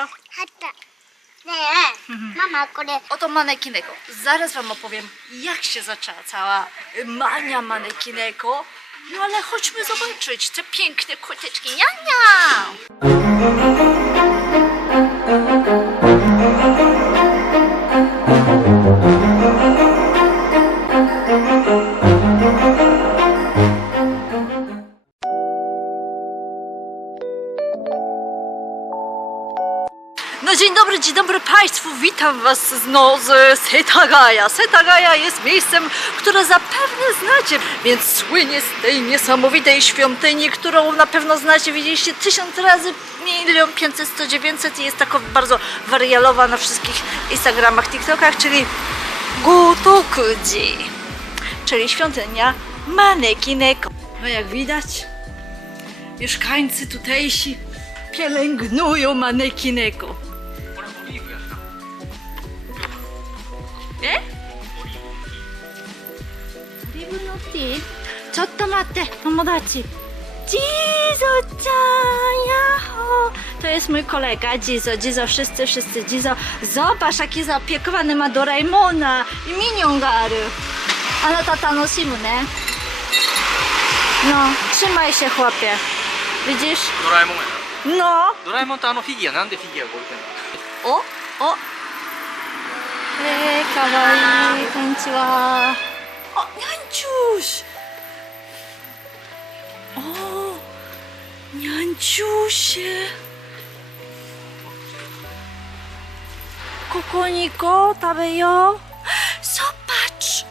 Hatta? Nie, mhm. mama, kurde. Oto manekineko. Zaraz wam opowiem, jak się zaczęła cała mania manekineko. No ale chodźmy zobaczyć te piękne koteczki. Niania! Państwu, witam Was no, z Setagaja. Setagaja jest miejscem, które zapewne znacie, więc słynie z tej niesamowitej świątyni, którą na pewno znacie, widzieliście tysiąc razy, milion pięćset, sto dziewięćset i jest taka bardzo warialowa na wszystkich Instagramach, TikTokach, czyli Gotokuji, czyli świątynia Manekineko. No jak widać, mieszkańcy tutejsi pielęgnują manekineko. ていいちょっと待って友達 Dzizo chan, jaho! To jest mój kolega Dzizo, Dzizo, wszyscy, wszyscy, Dzizo. Zobacz, jaki zaopiekowany ma Doraemona i Minion Garu. A no to tanosimy, nie? No, trzymaj się chłopie. Widzisz? Doraemon. No! Doraemon to ano figia, nande figia O, o! Hej, kawaii, konnichiwa. O, O, Nianciusie! Kokoniko, tabejo! Zobacz!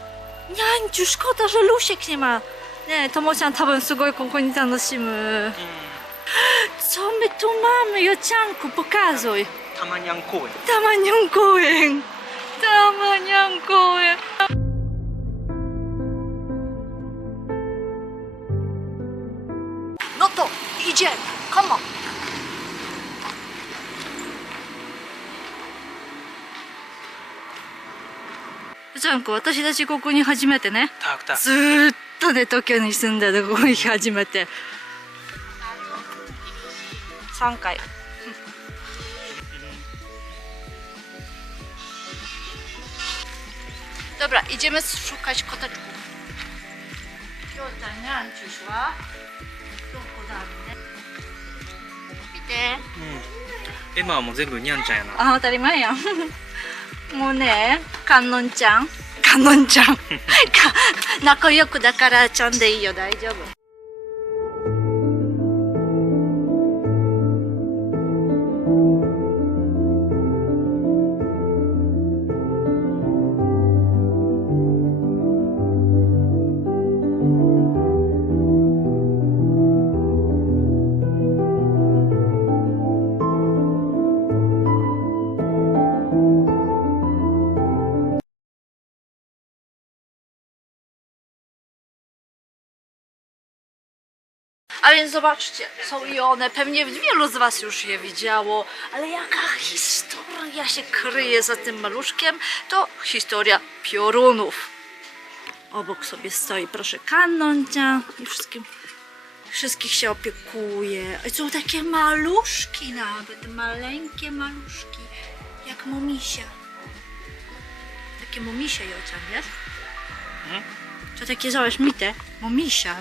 Nianciu, szkoda, że Lusiek nie ma. Nie, to Mocian tabem sugoj kokonita nosimy. Mm. Co my tu mamy, Jocianku? Pokazuj. Tamaniankuję. Tamaniankuję. Tamaniankuję. DJ, かんこ私たちここに初めてね。ずっとね東京に住んでるここに初めて。3回。どぶらいじめす紹介しこときょうだいね中止は Piotr, nie przyszła. Tu podamy. Widzę. エマはもう全部にゃんちゃんやなあ当たり前やん もうね観音ちゃん観音ちゃん か仲良くだからちゃんでいいよ大丈夫 więc zobaczcie, są i one. Pewnie wielu z Was już je widziało, ale jaka historia się kryje za tym maluszkiem, to historia piorunów. Obok sobie stoi, proszę, kanoncia i wszystkim, wszystkich się opiekuje. I są takie maluszki nawet, maleńkie maluszki, jak momisia. Takie momisia, Jocia, wiesz? Mhm. To takie, zobacz, mite, momisia,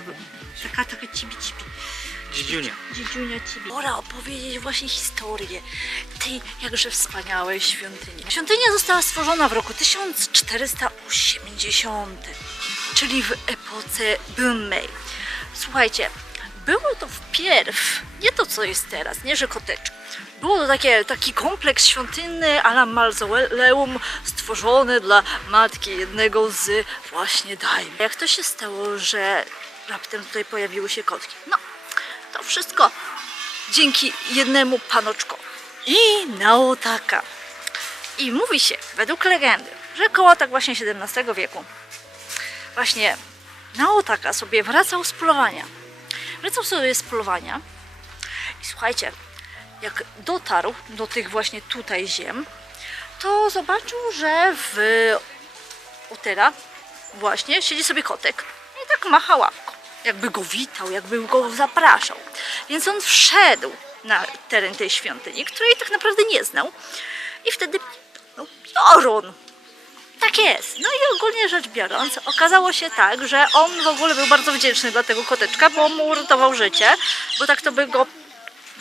Taka taka cibi cibi. Dziedziunia. Dziedziunia cibi. Pora opowiedzieć właśnie historię tej jakże wspaniałej świątyni. Świątynia została stworzona w roku 1480, czyli w epoce Bunmei. Słuchajcie, było to wpierw, nie to co jest teraz, nie że koteczki. Było to takie, taki kompleks świątynny ala mauzoleum stworzony dla matki jednego z właśnie dajm. Jak to się stało, że raptem tutaj pojawiły się kotki? No, to wszystko dzięki jednemu panoczkowi. I Naotaka. I mówi się, według legendy, że koło tak właśnie XVII wieku właśnie Naotaka sobie wracał z polowania. Wracał sobie z polowania i słuchajcie, jak dotarł do tych właśnie tutaj ziem, to zobaczył, że w Utera właśnie siedzi sobie kotek i tak macha łapką. Jakby go witał, jakby go zapraszał. Więc on wszedł na teren tej świątyni, której tak naprawdę nie znał. I wtedy no, piorun. Tak jest. No i ogólnie rzecz biorąc, okazało się tak, że on w ogóle był bardzo wdzięczny dla tego koteczka, bo mu uratował życie, bo tak to by go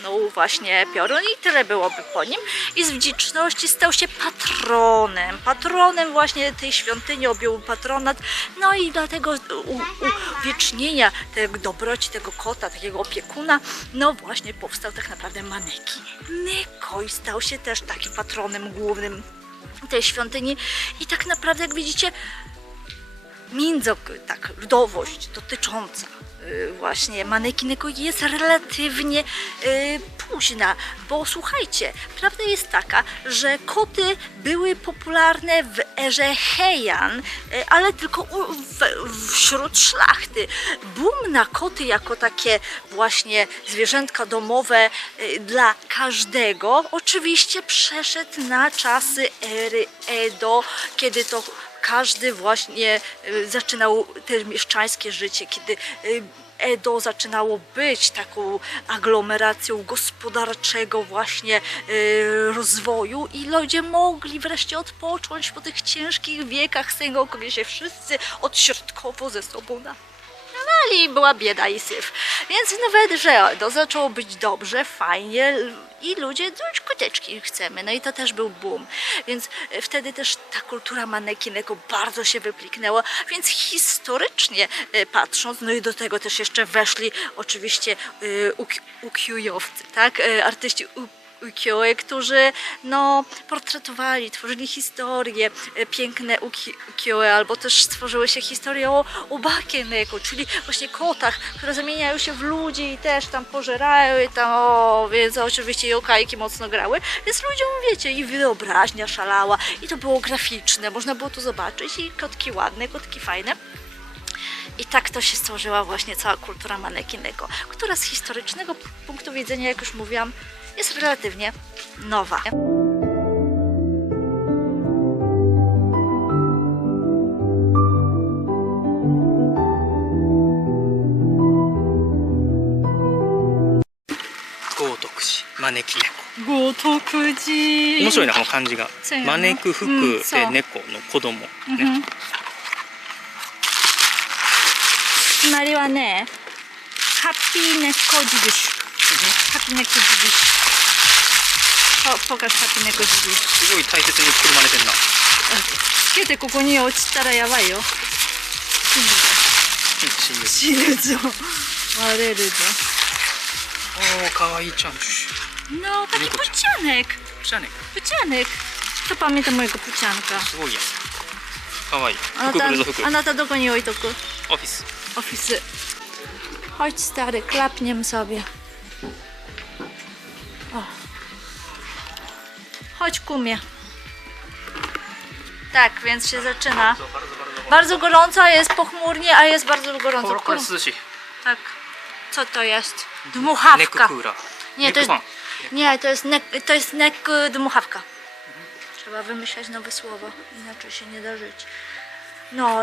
no właśnie piorun i tyle byłoby po nim. I z wdzięczności stał się patronem. Patronem właśnie tej świątyni objął patronat. No i dlatego uwiecznienia tego dobroci tego kota, takiego opiekuna, no właśnie powstał tak naprawdę manekin. Neko i stał się też takim patronem głównym tej świątyni. I tak naprawdę, jak widzicie, mindzok, tak, ludowość dotycząca właśnie manekinego jest relatywnie y, późna, bo słuchajcie, prawda jest taka, że koty były popularne w erze Heian, y, ale tylko w, wśród szlachty. Boom na koty jako takie właśnie zwierzętka domowe y, dla każdego oczywiście przeszedł na czasy ery Edo, kiedy to każdy właśnie y, zaczynał te mieszczańskie życie, kiedy y, Edo zaczynało być taką aglomeracją gospodarczego właśnie y, rozwoju i ludzie mogli wreszcie odpocząć po tych ciężkich wiekach kiedy się wszyscy odśrodkowo ze sobą na była bieda i syf. Więc nawet, że to zaczęło być dobrze, fajnie i ludzie, już koteczki chcemy, no i to też był boom. Więc e, wtedy też ta kultura manekinego bardzo się wypliknęła, więc historycznie e, patrząc, no i do tego też jeszcze weszli oczywiście e, uki- ukiujowcy, tak, artyści u- ukiyo-e, którzy no, portretowali, tworzyli historie e, piękne uki- ukiyo-e, albo też stworzyły się historie o ubakeneko, czyli właśnie kotach, które zamieniają się w ludzi i też tam pożerają i tam, o, więc oczywiście jokajki mocno grały, więc ludziom, wiecie, i wyobraźnia szalała i to było graficzne, można było to zobaczyć i kotki ładne, kotki fajne. I tak to się stworzyła właśnie cała kultura manekinego, która z historycznego punktu widzenia, jak już mówiłam, jest relatywnie nowa. 招き猫豪徳寺面白いなこの漢字が招く服で猫の子供ね、うんつまりはね、ハッピー猫印。ハッピー猫印。ポポカスハッピー猫印。すごい大切に車れてんなつけてここに落ちたらやばいよ。死ぬ死ぬぞ。割れるぞ。おーかわいいちゃん No, taki Nieko. pucianek. じゃあね Pucianek. To pamiętam mojego pucianka. すごいやんかわいいあな服ブルゾ服た、あなたどこに置いとくオフィス Ofisy. Chodź stary, klapniem sobie. Chodź kumie. Tak, więc się zaczyna. そうバルゾバルゾ Bardzo gorąco, jest pochmurnie, a jest bardzo こ gorąco. れこれ Kur- 涼しい Tak. Co to jest? ネック Dmuchawka. クーラー Nie, to ネック jest, ファン nie, to jest nek, to jest nek y, dmuchawka. Trzeba wymyślać nowe słowo, inaczej się nie da żyć. No,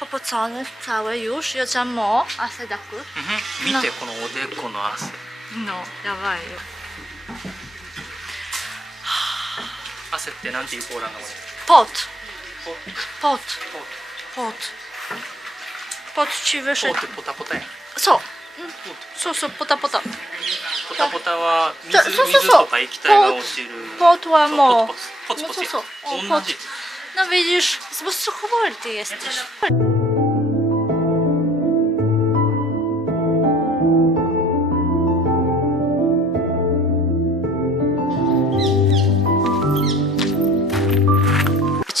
popocony cały już, mo, a sedaku. うん見てこのおでこの汗 No, dawaj. 汗ってなんていうコーラーなの Pot, ポ pot, ポ pot. Pot ci ポ wyszedł. ってポタポタやん Co? Co, co, pota, pota. ポタポタは水そうそうそう水とか液体が落ちる Pot はそうもう。ポツポツポツポツや No co, co? O, 同 pot. じ No widzisz, z Bosuchowoli ty jesteś.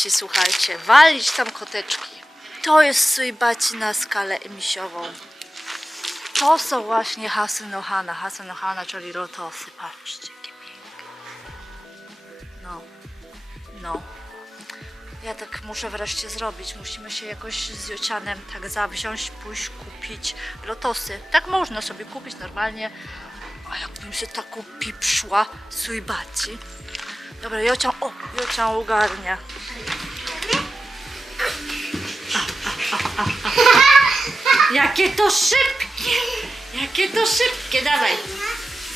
Ci, słuchajcie, walić tam koteczki. To jest Suibaci na skalę emisiową. To są właśnie Hasunohana. Hasunohana, czyli lotosy. Patrzcie, jakie piękne. No, no. Ja tak muszę wreszcie zrobić. Musimy się jakoś z Jocianem tak zawziąć, pójść kupić lotosy. Tak można sobie kupić normalnie. A jakbym się taką pipszła Suibaci. Dobra, Jocian, o, Jocian ogarnia. やけとしっけ。やけとすっけだめ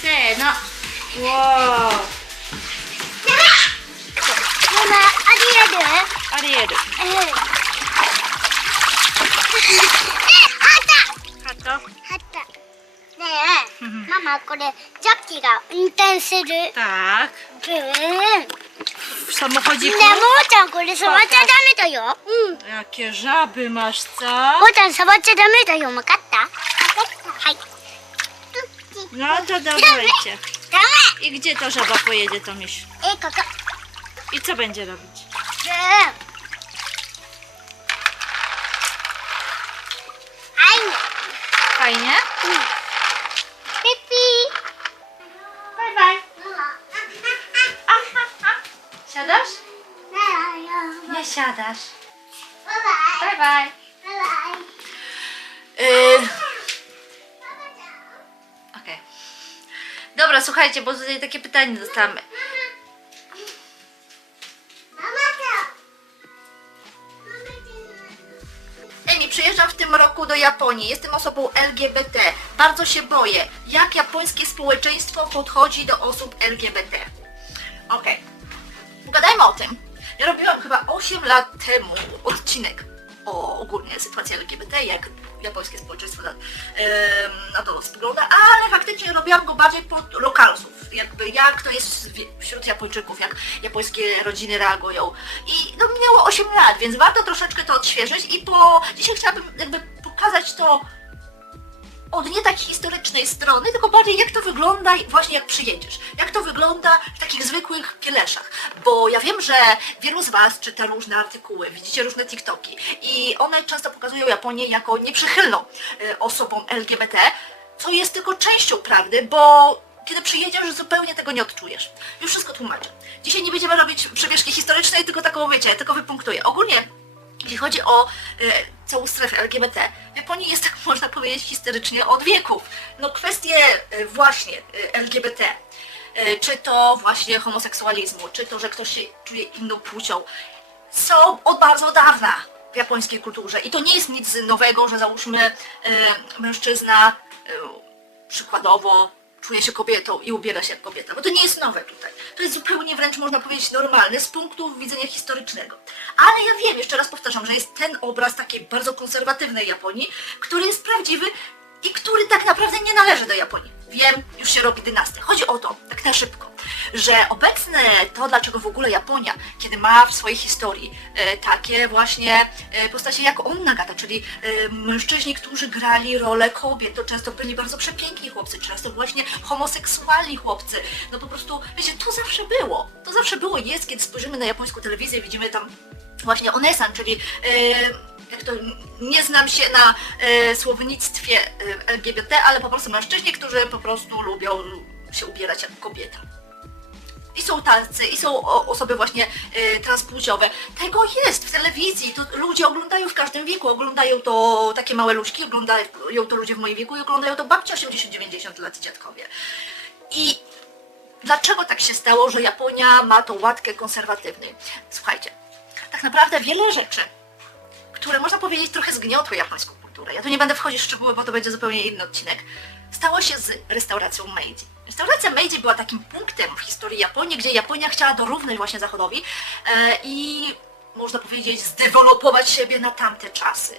せーの。ママ、ありえるありえる。ハート。ハート。ねえ、ママこれジャッキが運転する。Tak. ブーン。w samochodziku? 모자 그래서 맞자 담에다요. 응. Jakie żaby masz, co? 모자서 맞자 담에다요. 맞다. 하이. No to dawajcie. I gdzie to żaba pojedzie, to miś? I co będzie robić? 아이. Fajnie? Bye bye. Bye bye. bye, bye. Okay. Dobra, słuchajcie, bo tutaj takie pytanie dostałam. przyjeżdżam w tym roku do Japonii. Jestem osobą LGBT. Bardzo się boję, jak japońskie społeczeństwo podchodzi do osób LGBT. 8 lat temu odcinek o ogólnie sytuacji LGBT, jak japońskie społeczeństwo na, na to spogląda, ale faktycznie robiłam go bardziej pod lokalsów, jakby jak to jest wśród Japończyków, jak japońskie rodziny reagują. I no minęło 8 lat, więc warto troszeczkę to odświeżyć i po dzisiaj chciałabym jakby pokazać to od nie tak historycznej strony, tylko bardziej jak to wygląda właśnie jak przyjedziesz. Jak to wygląda w takich zwykłych pieleszach. Bo ja wiem, że wielu z Was czyta różne artykuły, widzicie różne TikToki i one często pokazują Japonię jako nieprzychylną y, osobom LGBT, co jest tylko częścią prawdy, bo kiedy przyjedziesz, zupełnie tego nie odczujesz. Już wszystko tłumaczę. Dzisiaj nie będziemy robić przebieżki historycznej, tylko taką, wiecie, tylko wypunktuję. Ogólnie jeśli chodzi o e, całą strefę LGBT, w Japonii jest, tak można powiedzieć, historycznie od wieków. No kwestie e, właśnie e, LGBT, e, czy to właśnie homoseksualizmu, czy to, że ktoś się czuje inną płcią, są od bardzo dawna w japońskiej kulturze. I to nie jest nic nowego, że załóżmy e, mężczyzna e, przykładowo czuje się kobietą i ubiera się jak kobieta, bo to nie jest nowe tutaj. To jest zupełnie wręcz można powiedzieć normalne z punktu widzenia historycznego. Ale ja wiem, jeszcze raz powtarzam, że jest ten obraz takiej bardzo konserwatywnej Japonii, który jest prawdziwy i który tak naprawdę nie należy do Japonii. Wiem, już się robi dynastia. Chodzi o to, tak na szybko, że obecne to, dlaczego w ogóle Japonia, kiedy ma w swojej historii e, takie właśnie e, postacie jak on Nagata, czyli e, mężczyźni, którzy grali rolę kobiet, to często byli bardzo przepiękni chłopcy, często właśnie homoseksualni chłopcy. No po prostu, wiecie, to zawsze było. To zawsze było jest, kiedy spojrzymy na japońską telewizję, widzimy tam właśnie Onesan, czyli e, jak to nie znam się na e, słownictwie e, LGBT, ale po prostu mężczyźni, którzy po prostu lubią się ubierać jak kobieta. I są tacy, i są osoby właśnie e, transpłciowe. Tego jest w telewizji, to ludzie oglądają w każdym wieku, oglądają to takie małe luźki, oglądają to ludzie w moim wieku i oglądają to babci 80-90 lat dziadkowie. I dlaczego tak się stało, że Japonia ma tą łatkę konserwatywnej? Słuchajcie, tak naprawdę wiele rzeczy, które można powiedzieć trochę zgniotły japońską kulturę. Ja tu nie będę wchodzić w szczegóły, bo to będzie zupełnie inny odcinek. Stało się z restauracją Meiji. Restauracja Meiji była takim punktem w historii Japonii, gdzie Japonia chciała dorównać właśnie Zachodowi e, i można powiedzieć zdevelopować siebie na tamte czasy.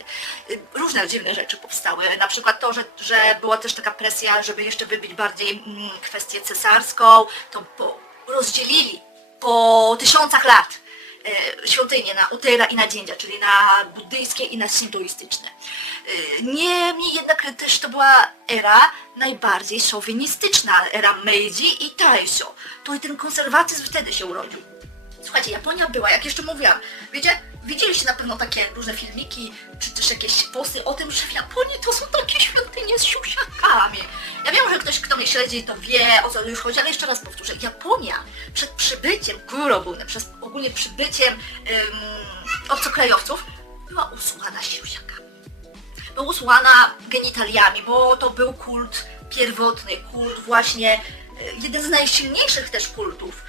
Różne dziwne rzeczy powstały, na przykład to, że, że była też taka presja, żeby jeszcze wybić bardziej mm, kwestię cesarską, to po, rozdzielili po tysiącach lat świątynie na Uteira i na Dziędzia, czyli na buddyjskie i na sintoistyczne. E, Niemniej jednak też to była era najbardziej szowinistyczna, era Meiji i Taisho. To i ten konserwatyzm wtedy się urodził. Słuchajcie, Japonia była, jak jeszcze mówiłam, wiecie, widzieliście na pewno takie różne filmiki, czy też jakieś posty o tym, że w Japonii to są takie świątynie z siusiakami. Ja wiem, że ktoś, kto mnie śledzi, to wie, o co już chodzi, ale jeszcze raz powtórzę. Japonia przed przybyciem Kurobune, przez ogólnie przybyciem obcokrajowców, była usłana siusiakami. Była usłana genitaliami, bo to był kult pierwotny, kult właśnie, y, jeden z najsilniejszych też kultów.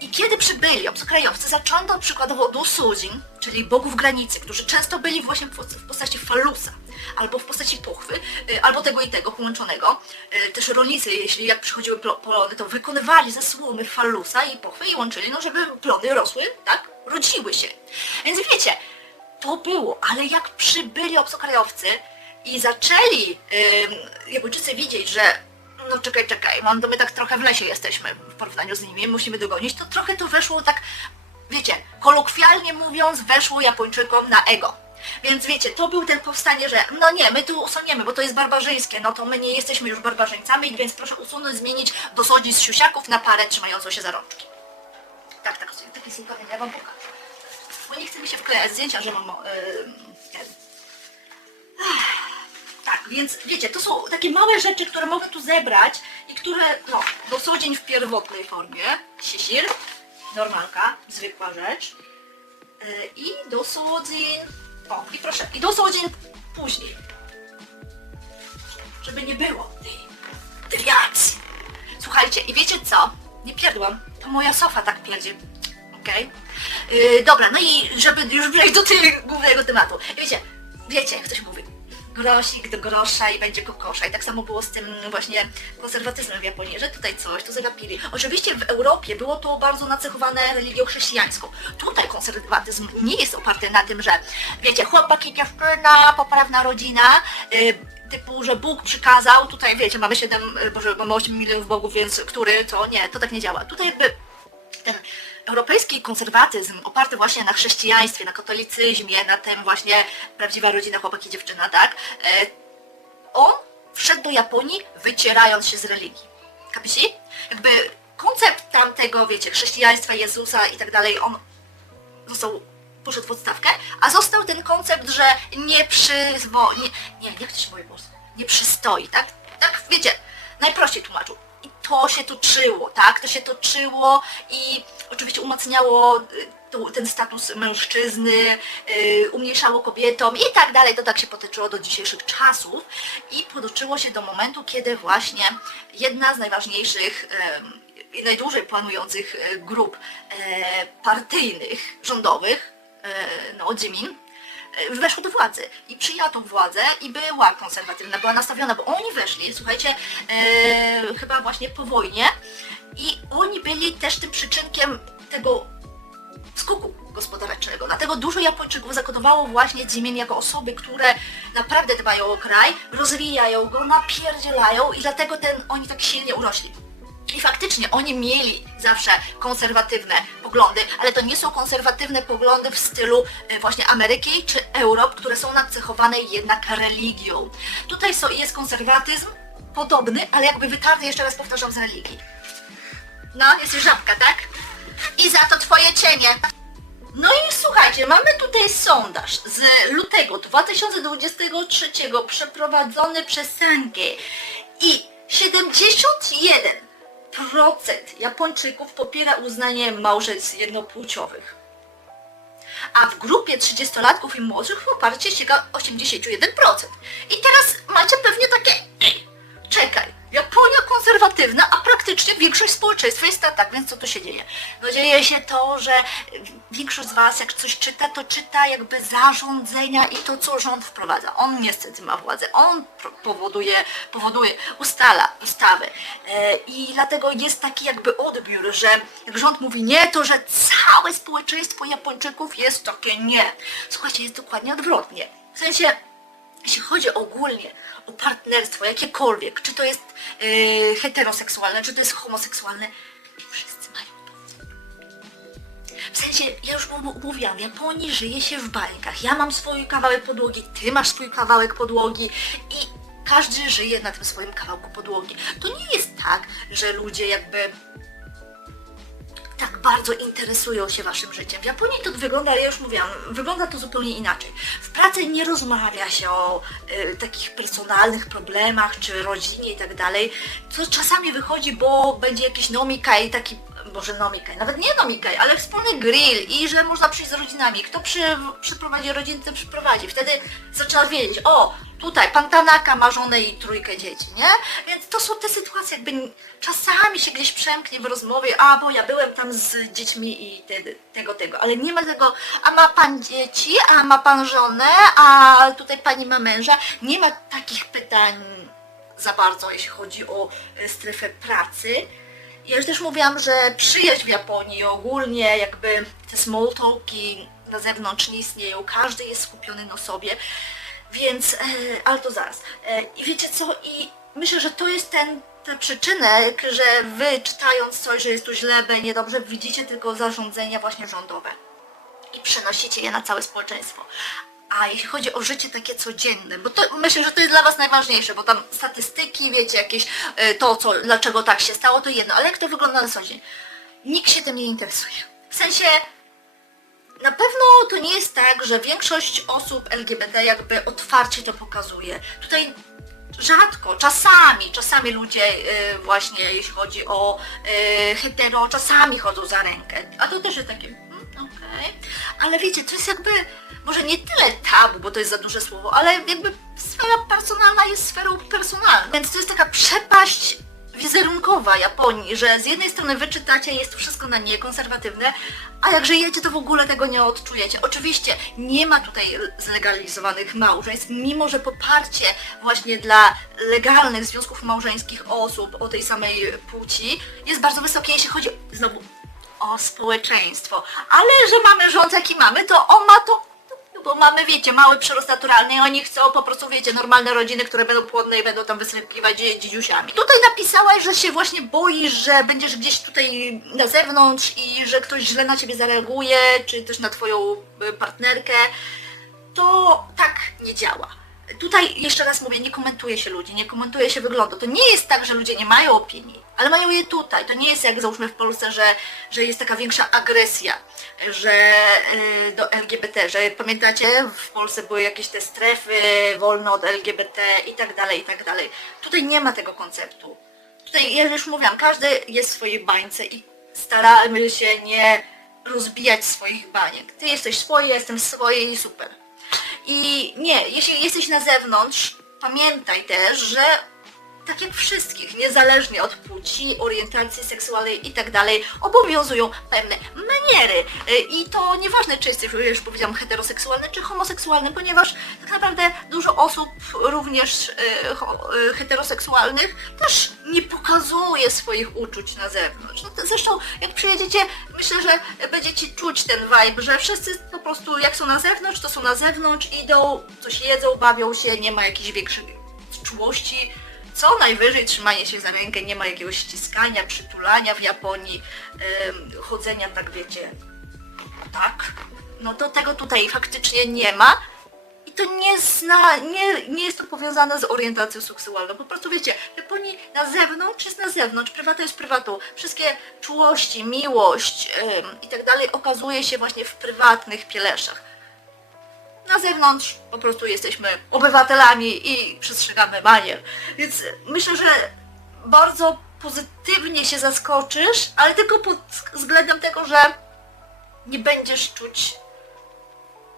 I kiedy przybyli obcokrajowcy, zaczęto przykładowo od Usuzin, czyli bogów granicy, którzy często byli właśnie w postaci falusa. albo w postaci pochwy, y, albo tego i tego połączonego. Y, Też rolnicy, jeśli jak przychodziły plo- plony, to wykonywali ze słomy falusa i pochwy i łączyli, no żeby plony rosły, tak? Rodziły się. Więc wiecie, to było, ale jak przybyli obcokrajowcy i zaczęli yy, Japończycy widzieć, że no czekaj, czekaj, no to my tak trochę w lesie jesteśmy w porównaniu z nimi, musimy dogonić, to trochę to weszło tak, wiecie, kolokwialnie mówiąc, weszło Japończykom na ego. Więc wiecie, to był ten powstanie, że no nie, my tu usuniemy, bo to jest barbarzyńskie, no to my nie jesteśmy już barbarzyńcami, więc proszę usunąć, zmienić, dosadzić z siusiaków na parę trzymającą się za rączki. Tak, tak, takie sympatyczne, ja wam pokażę. Bo nie chce mi się wklejać zdjęcia, że mam... Yy, tak, więc wiecie, to są takie małe rzeczy, które mogę tu zebrać i które, no, dosodzień w pierwotnej formie, sisir, normalka, zwykła rzecz yy, i dosodzień, o i proszę, i dosodzień później, żeby nie było tej. Słuchajcie, i wiecie co? Nie pierdłam, to moja sofa tak pierdzie, okej? Yy, dobra, no i żeby już przejść do tego głównego tematu. Wiecie, wiecie, jak ktoś mówi, grosik do grosza i będzie kokosza. I tak samo było z tym właśnie konserwatyzmem w Japonii, że tutaj coś, tu zagapili. Oczywiście w Europie było to bardzo nacechowane religią chrześcijańską. Tutaj konserwatyzm nie jest oparty na tym, że wiecie, chłopaki, dziewczyna, poprawna rodzina, yy, typu, że Bóg przykazał, tutaj wiecie, mamy 7, boże, mamy 8 milionów bogów, więc który, to nie, to tak nie działa. Tutaj jakby ten europejski konserwatyzm oparty właśnie na chrześcijaństwie, na katolicyzmie, na tym właśnie prawdziwa rodzina, chłopaki, dziewczyna, tak? E, on wszedł do Japonii wycierając się z religii. Kapisi? Jakby koncept tamtego, wiecie, chrześcijaństwa, Jezusa i tak dalej, on został, poszedł w odstawkę, a został ten koncept, że nie przyzwo... Nie, nie, jak to się? Nie przystoi, tak? Tak, wiecie, najprościej tłumaczył. To się toczyło, tak? To się toczyło i oczywiście umacniało y, ten status mężczyzny, y, umniejszało kobietom i tak dalej. To tak się potoczyło do dzisiejszych czasów i potoczyło się do momentu, kiedy właśnie jedna z najważniejszych i najdłużej planujących e, grup e, partyjnych, rządowych, e, no, Jimin, e, weszło do władzy i przyjęła tą władzę i była konserwatywna, była nastawiona, bo oni weszli, słuchajcie, e, chyba właśnie po wojnie i oni byli też tym przyczynkiem tego skoku gospodarczego. Dlatego dużo Japończyków zakodowało właśnie Jimin jako osoby, które naprawdę dbają o kraj, rozwijają go, napierdzielają i dlatego ten, oni tak silnie urośli. I faktycznie oni mieli zawsze konserwatywne poglądy, ale to nie są konserwatywne poglądy w stylu e, właśnie Ameryki czy Europ, które są nacechowane jednak religią. Tutaj jest konserwatyzm podobny, ale jakby wytarty, jeszcze raz powtarzam, z religii. No, jest żabka, tak? I za to twoje cienie. No i słuchajcie, mamy tutaj sondaż z lutego 2023 przeprowadzony przez Sankę i 71% Japończyków popiera uznanie małżeństw jednopłciowych. A w grupie 30-latków i młodszych poparcie sięga 81%. I teraz macie pewnie takie, ej, czekaj, Japonia konserwatywna, a praktycznie większość społeczeństwa jest tak, więc co tu się dzieje? No dzieje się to, że większość z Was jak coś czyta, to czyta jakby zarządzenia i to, co rząd wprowadza. On niestety ma władzę, on powoduje, powoduje, ustala ustawy. E, I dlatego jest taki jakby odbiór, że jak rząd mówi nie, to że całe społeczeństwo Japończyków jest takie nie. Słuchajcie, jest dokładnie odwrotnie. W sensie jeśli chodzi ogólnie o partnerstwo, jakiekolwiek, czy to jest yy, heteroseksualne, czy to jest homoseksualne, wszyscy mają. W sensie, ja już mówiłam, w Japonii żyje się w bańkach. Ja mam swój kawałek podłogi, ty masz swój kawałek podłogi i każdy żyje na tym swoim kawałku podłogi. To nie jest tak, że ludzie jakby tak bardzo interesują się waszym życiem. W Japonii to wygląda, ja już mówiłam, wygląda to zupełnie inaczej. W pracy nie rozmawia się o y, takich personalnych problemach, czy rodzinie i tak dalej, co czasami wychodzi, bo będzie jakiś nomika i taki Boże, nomikaj, nawet nie nomikaj, ale wspólny grill i że można przyjść z rodzinami. Kto przy, przyprowadzi rodzinę, ten przyprowadzi. Wtedy zaczynasz wiedzieć, o, tutaj pan Tanaka ma żonę i trójkę dzieci, nie? Więc to są te sytuacje, jakby czasami się gdzieś przemknie w rozmowie, a bo ja byłem tam z dziećmi i te, tego, tego, ale nie ma tego, a ma pan dzieci, a ma pan żonę, a tutaj pani ma męża. Nie ma takich pytań za bardzo, jeśli chodzi o e, strefę pracy. Ja już też mówiłam, że przyjaźń w Japonii ogólnie jakby te small talki na zewnątrz nie istnieją, każdy jest skupiony na sobie, więc, e, ale to zaraz. E, I wiecie co, i myślę, że to jest ten, ten przyczynek, że wy czytając coś, że jest tu źle, będzie dobrze, widzicie tylko zarządzenia właśnie rządowe i przenosicie je na całe społeczeństwo. A jeśli chodzi o życie takie codzienne, bo to myślę, że to jest dla Was najważniejsze, bo tam statystyki, wiecie, jakieś e, to, co, dlaczego tak się stało, to jedno, ale jak to wygląda na co dzień? Nikt się tym nie interesuje. W sensie, na pewno to nie jest tak, że większość osób LGBT jakby otwarcie to pokazuje. Tutaj rzadko, czasami, czasami ludzie y, właśnie, jeśli chodzi o y, hetero, czasami chodzą za rękę. A to też jest takie, mm, okej. Ale wiecie, to jest jakby, może nie tyle tabu, bo to jest za duże słowo, ale jakby sfera personalna jest sferą personalną. Więc to jest taka przepaść wizerunkowa Japonii, że z jednej strony wyczytacie, jest to wszystko na nie konserwatywne, a jak żyjecie, to w ogóle tego nie odczujecie. Oczywiście nie ma tutaj zlegalizowanych małżeństw, mimo że poparcie właśnie dla legalnych związków małżeńskich osób o tej samej płci jest bardzo wysokie, jeśli chodzi znowu o społeczeństwo. Ale że mamy rząd jaki mamy, to on ma to bo mamy, wiecie, mały przyrost naturalny i oni chcą po prostu, wiecie, normalne rodziny, które będą płodne i będą tam wyslepiwać dzie- dziedziusiami. Tutaj napisałaś, że się właśnie boisz, że będziesz gdzieś tutaj na zewnątrz i że ktoś źle na ciebie zareaguje, czy też na twoją y, partnerkę. To tak nie działa. Tutaj jeszcze raz mówię, nie komentuje się ludzi, nie komentuje się wyglądu. To nie jest tak, że ludzie nie mają opinii, ale mają je tutaj. To nie jest jak załóżmy w Polsce, że, że jest taka większa agresja, że y, do LGBT, że pamiętacie, w Polsce były jakieś te strefy wolne od LGBT i tak dalej, i tak dalej. Tutaj nie ma tego konceptu. Tutaj, ja już mówiłam, każdy jest w swojej bańce i staramy się nie rozbijać swoich baniek. Ty jesteś swoje, ja jestem swoje i super. I nie, jeśli jesteś na zewnątrz, pamiętaj też, że tak jak wszystkich, niezależnie od płci, orientacji seksualnej i tak obowiązują pewne maniery. Y, I to nieważne, czy jesteś, już powiedziałam, heteroseksualny czy homoseksualny, ponieważ tak naprawdę dużo osób, również y, y, heteroseksualnych, też nie pokazuje swoich uczuć na zewnątrz. No zresztą, jak przyjedziecie, myślę, że będziecie czuć ten vibe, że wszyscy po prostu jak są na zewnątrz, to są na zewnątrz, idą, coś jedzą, bawią się, nie ma jakiejś większej czułości. Co najwyżej trzymanie się za rękę, nie ma jakiegoś ściskania, przytulania w Japonii, em, chodzenia tak wiecie, tak. No to tego tutaj faktycznie nie ma. I to nie, zna, nie, nie jest to powiązane z orientacją seksualną. Po prostu wiecie, w Japonii na zewnątrz jest na zewnątrz, prywata jest prywatą. Wszystkie czułości, miłość em, i tak dalej okazuje się właśnie w prywatnych pieleszach. Na zewnątrz po prostu jesteśmy obywatelami i przestrzegamy manier. Więc myślę, że bardzo pozytywnie się zaskoczysz, ale tylko pod względem tego, że nie będziesz czuć,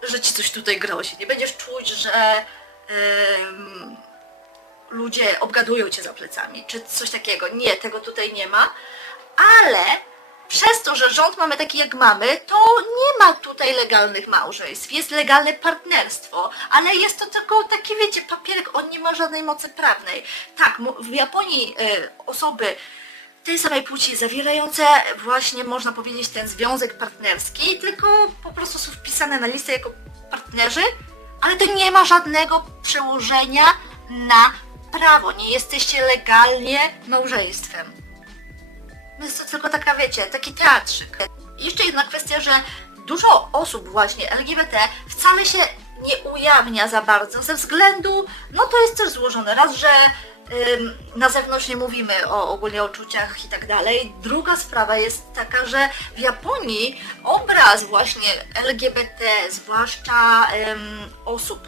że ci coś tutaj grozi. Nie będziesz czuć, że ludzie obgadują cię za plecami, czy coś takiego. Nie, tego tutaj nie ma. Ale przez to, że rząd mamy taki jak mamy, to nie ma tutaj legalnych małżeństw. Jest legalne partnerstwo, ale jest to tylko taki, wiecie, papierek, on nie ma żadnej mocy prawnej. Tak, w Japonii e, osoby tej samej płci zawierające właśnie można powiedzieć ten związek partnerski, tylko po prostu są wpisane na listę jako partnerzy, ale to nie ma żadnego przełożenia na prawo. Nie jesteście legalnie małżeństwem. No Jest to tylko taka, wiecie, taki teatrzyk. Jeszcze jedna kwestia, że dużo osób właśnie LGBT wcale się nie ujawnia za bardzo ze względu, no to jest też złożone. Raz, że ym, na zewnątrz nie mówimy o ogólnie uczuciach i tak dalej. Druga sprawa jest taka, że w Japonii obraz właśnie LGBT, zwłaszcza ym, osób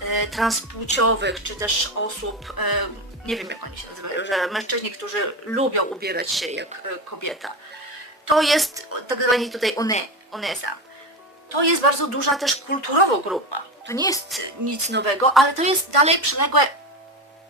e, transpłciowych, czy też osób, nie wiem jak oni się nazywają, że mężczyźni, którzy lubią ubierać się jak e, kobieta. to jest tak zwani tutaj one, onesa. To jest bardzo duża też kulturowo grupa. To nie jest nic nowego, ale to jest dalej przyległe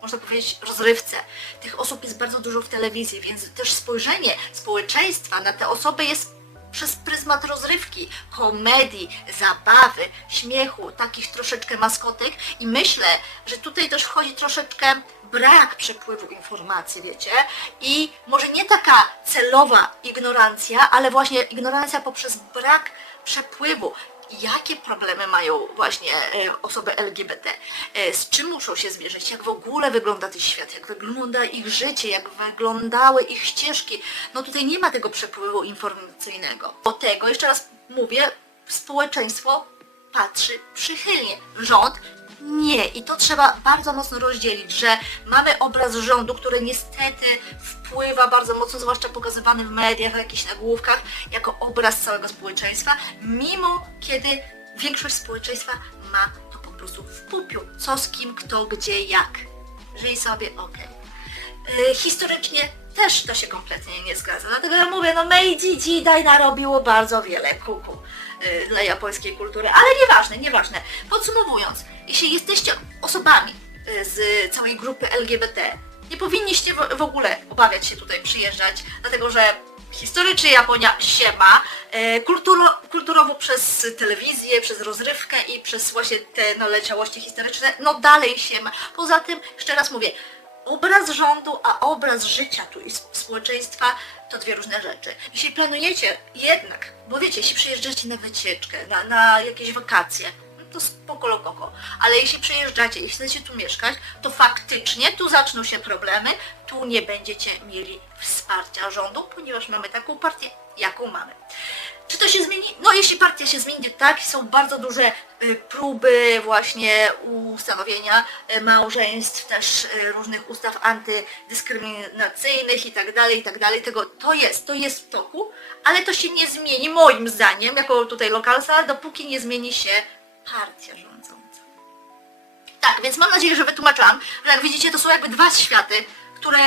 można powiedzieć, rozrywce. Tych osób jest bardzo dużo w telewizji, więc też spojrzenie społeczeństwa na te osoby jest przez pryzmat rozrywki, komedii, zabawy, śmiechu, takich troszeczkę maskotek. I myślę, że tutaj też wchodzi troszeczkę brak przepływu informacji, wiecie, i może nie taka celowa ignorancja, ale właśnie ignorancja poprzez brak przepływu jakie problemy mają właśnie e, osoby LGBT, e, z czym muszą się zmierzyć, jak w ogóle wygląda ten świat, jak wygląda ich życie, jak wyglądały ich ścieżki. No tutaj nie ma tego przepływu informacyjnego. Do tego, jeszcze raz mówię, społeczeństwo patrzy przychylnie. Rząd nie. I to trzeba bardzo mocno rozdzielić, że mamy obraz rządu, który niestety wpływa bardzo mocno, zwłaszcza pokazywany w mediach, w jakichś nagłówkach, jako obraz całego społeczeństwa, mimo kiedy większość społeczeństwa ma to po prostu w pupiu. Co z kim, kto, gdzie, jak. Żyj sobie, okej. Y, historycznie też to się kompletnie nie zgadza. Dlatego ja mówię, no Meiji Jidai narobiło bardzo wiele kuku y, dla japońskiej kultury, ale nieważne, nieważne. Podsumowując, jeśli jesteście osobami y, z całej grupy LGBT, nie powinniście w, ogóle obawiać się tutaj przyjeżdżać, dlatego że historycznie Japonia się ma, e, kulturo, kulturowo przez telewizję, przez rozrywkę i przez właśnie te naleciałości historyczne, no dalej się ma. Poza tym, jeszcze raz mówię, obraz rządu, a obraz życia tu i społeczeństwa to dwie różne rzeczy. Jeśli planujecie jednak, bo wiecie, jeśli przyjeżdżacie na wycieczkę, na, na jakieś wakacje, no to spoko lokoko, ale jeśli przyjeżdżacie i chcecie tu mieszkać, to faktycznie tu zaczną się problemy, tu nie będziecie mieli wsparcia rządu, ponieważ mamy taką partię, jaką mamy. Czy to się zmieni? No jeśli partia się zmieni, tak, są bardzo duże y, próby właśnie ustanowienia y, małżeństw, też y, różnych ustaw antydyskryminacyjnych i tak dalej, i tak dalej. Tego, to jest, to jest w toku, ale to się nie zmieni moim zdaniem, jako tutaj lokalsa, dopóki nie zmieni się partia rządząca. Tak, więc mam nadzieję, że wytłumaczyłam, że jak widzicie, to są jakby dwa światy, które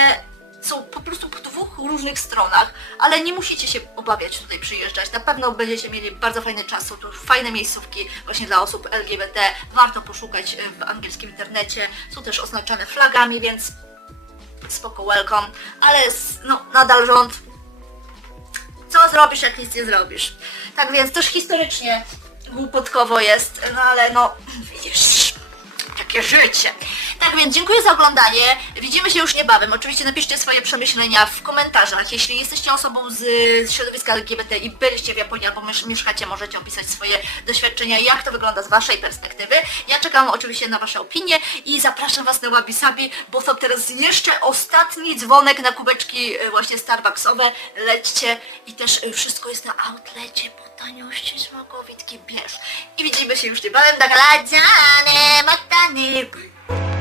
są po prostu po dwóch różnych stronach, ale nie musicie się obawiać tutaj przyjeżdżać. Na pewno będziecie mieli bardzo fajny czas, są tu fajne miejscówki właśnie dla osób LGBT. Warto poszukać y, w angielskim internecie. Są też oznaczone flagami, więc spoko welcome. Ale no, nadal rząd co zrobisz, jak nic nie zrobisz. Tak więc też historycznie głupotkowo jest, no ale no, widzisz, takie życie. Tak więc dziękuję za oglądanie. Widzimy się już niebawem. Oczywiście napiszcie swoje przemyślenia w komentarzach. Jeśli jesteście osobą z, środowiska LGBT i byliście w Japonii albo miesz- mieszkacie, możecie opisać swoje doświadczenia, jak to wygląda z Waszej perspektywy. Ja czekam oczywiście na Wasze opinie i zapraszam Was na Wabi Sabi, bo są teraz jeszcze ostatni dzwonek na kubeczki e, właśnie Starbucksowe. Lećcie i też e, wszystko jest na outlecie po taniości smakowitki bierz. I widzimy się już niebawem. Tak, matane.